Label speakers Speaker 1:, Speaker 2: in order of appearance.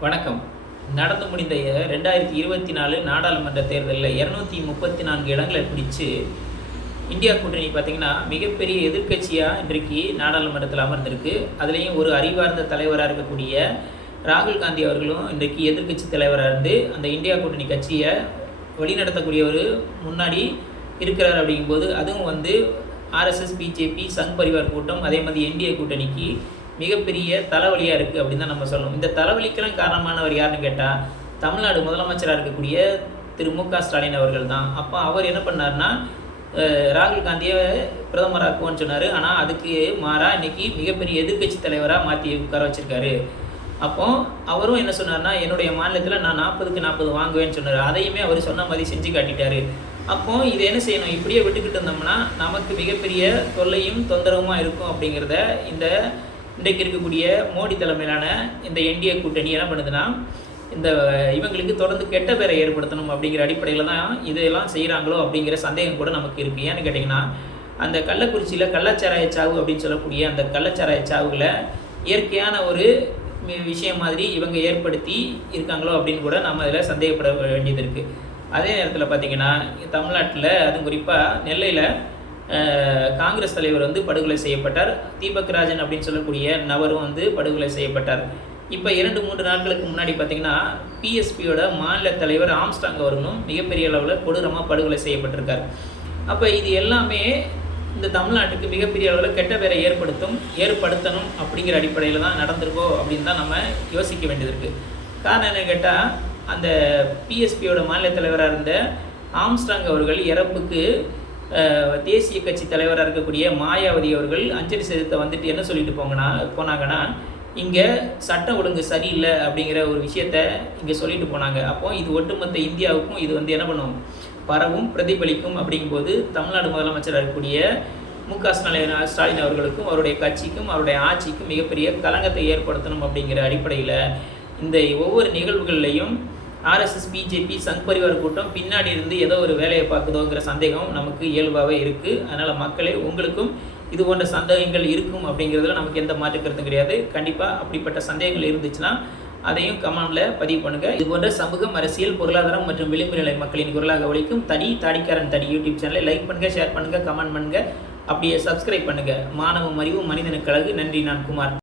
Speaker 1: வணக்கம். நடந்து முடிந்த ரெண்டாயிரத்தி இருபத்தி நாலு நாடாளுமன்ற தேர்தலில் இரநூத்தி முப்பத்தி நான்கு இடங்களை பிடிச்சு இந்தியா கூட்டணி பார்த்திங்கன்னா மிகப்பெரிய எதிர்க்கட்சியாக இன்றைக்கு நாடாளுமன்றத்தில் அமர்ந்திருக்கு. அதுலேயும் ஒரு அறிவார்ந்த தலைவராக இருக்கக்கூடிய ராகுல் காந்தி அவர்களும் இன்றைக்கு எதிர்க்கட்சி தலைவராக இருந்து அந்த இந்தியா கூட்டணி கட்சியை வழிநடத்தக்கூடிய ஒரு முன்னாடி இருக்கிறார் அப்படிங்கும்போது அதுவும் வந்து ஆர்எஸ்எஸ் பிஜேபி சங் பரிவார் கூட்டம் அதே மாதிரி என்டிஏ கூட்டணிக்கு மிகப்பெரிய தலைவலியாக இருக்குது அப்படின்னு தான் நம்ம சொல்லணும். இந்த தலைவலிக்கெல்லாம் காரணமானவர் யாருன்னு கேட்டால் தமிழ்நாடு முதலமைச்சராக இருக்கக்கூடிய திரு மு க ஸ்டாலின் அவர்கள் தான். அப்போ அவர் என்ன பண்ணார்னா ராகுல் காந்தியை பிரதமராக்குவோன்னு சொன்னார். ஆனால் அதுக்கு மாறா இன்னைக்கு மிகப்பெரிய எதிர்க்கட்சி தலைவராக மாற்றி உட்கார வச்சுருக்காரு. அப்போ அவரும் என்ன சொன்னார்னா என்னுடைய மாநிலத்தில் நான் நாற்பதுக்கு நாற்பது வாங்குவேன்னு சொன்னார். அதையுமே அவர் சொன்ன மாதிரி செஞ்சு காட்டிட்டாரு. அப்போ இதை என்ன செய்யணும்? இப்படியே விட்டுக்கிட்டு இருந்தோம்னா நமக்கு மிகப்பெரிய தொல்லையும் தொந்தரவுமா இருக்கும் அப்படிங்கிறத இந்த இன்றைக்கு இருக்கக்கூடிய மோடி தலைமையிலான இந்த என்டிஏ கூட்டணி என்ன பண்ணுதுன்னா இந்த இவங்களுக்கு தொடர்ந்து கெட்ட பேரை ஏற்படுத்தணும் அப்படிங்கிற அடிப்படையில் தான் இதெல்லாம் செய்கிறாங்களோ அப்படிங்கிற சந்தேகம் கூட நமக்கு இருக்குது ஏன்னு கேட்டிங்கன்னா அந்த கள்ளக்குறிச்சியில் கள்ளச்சாராய சாவு அப்படின்னு சொல்லக்கூடிய அந்த கள்ளச்சாராய சாவுகளை இயற்கையான ஒரு விஷயம் மாதிரி இவங்க ஏற்படுத்தி இருக்காங்களோ அப்படின்னு கூட நம்ம அதில் சந்தேகப்பட வேண்டியது இருக்குது அதே நேரத்தில் பார்த்திங்கன்னா தமிழ்நாட்டில் அதுவும் குறிப்பாக நெல்லையில் காங்கிரஸ் தலைவர் வந்து படுகொலை செய்யப்பட்டார். தீபக் ராஜன் அப்படின்னு சொல்லக்கூடிய நபரும் வந்து படுகொலை செய்யப்பட்டார். இப்போ இரண்டு மூன்று நாட்களுக்கு முன்னாடி பார்த்திங்கன்னா பிஎஸ்பியோட மாநில தலைவர் ஆம்ஸ்டாங் அவர்களும் மிகப்பெரிய அளவில் கொடூரமாக படுகொலை செய்யப்பட்டிருக்கார். அப்போ இது எல்லாமே இந்த தமிழ்நாட்டுக்கு மிகப்பெரிய அளவில் கெட்ட பேரை ஏற்படுத்தும் ஏற்படுத்தணும் அப்படிங்கிற அடிப்படையில் தான் நடந்திருக்கோ அப்படின்னு தான் நம்ம யோசிக்க வேண்டியது இருக்குது காரணம் என்ன கேட்டால் அந்த பிஎஸ்பியோட மாநில தலைவராக இருந்த ஆம்ஸ்டாங் அவர்கள் இறப்புக்கு தேசிய கட்சி தலைவராக இருக்கக்கூடிய மாயாவதி அவர்கள் அஞ்சலி செலுத்த வந்துட்டு என்ன சொல்லிட்டு போங்கன்னா போனாங்கன்னா இங்கே சட்டம் ஒழுங்கு சரியில்லை அப்படிங்கிற ஒரு விஷயத்த இங்கே சொல்லிட்டு போனாங்க. அப்போ இது ஒட்டுமொத்த இந்தியாவுக்கும் இது வந்து என்ன பண்ணும்? பரவும் பிரதிபலிக்கும் அப்படிங்கும்போது தமிழ்நாடு முதலமைச்சராக இருக்கக்கூடிய மு க ஸ்டாலின் ஸ்டாலின் அவர்களுக்கும் அவருடைய கட்சிக்கும் அவருடைய ஆட்சிக்கும் மிகப்பெரிய கலங்கத்தை ஏற்படுத்தணும் அப்படிங்கிற அடிப்படையில் இந்த ஒவ்வொரு நிகழ்வுகள்லையும் ஆர்எஸ்எஸ் பிஜேபி சங் பரிவார் கூட்டம் பின்னாடி இருந்து ஏதோ ஒரு வேலையை பார்க்குதோங்கிற சந்தேகம் நமக்கு இயல்பாகவே இருக்குது அதனால் மக்களே உங்களுக்கும் இது போன்ற சந்தேகங்கள் இருக்கும் அப்படிங்கிறதுல நமக்கு எந்த மாற்று கருத்தும் கிடையாது. கண்டிப்பாக அப்படிப்பட்ட சந்தேகங்கள் இருந்துச்சுன்னா அதையும் கமெண்ட்ல பதிவு பண்ணுங்க. இது போன்ற சமூகம் அரசியல் பொருளாதாரம் மற்றும் விளிம்பு நிலை மக்களின் குரலாக ஒழிக்கும் தனி தாடிக்காரன் தனி யூடியூப் சேனலை லைக் பண்ணுங்க ஷேர் பண்ணுங்க கமெண்ட் பண்ணுங்க. அப்படியே சப்ஸ்கிரைப் பண்ணுங்க. மாணவம் அறிவு மனிதனுக்கு அழகு. நன்றி நான் குமார்.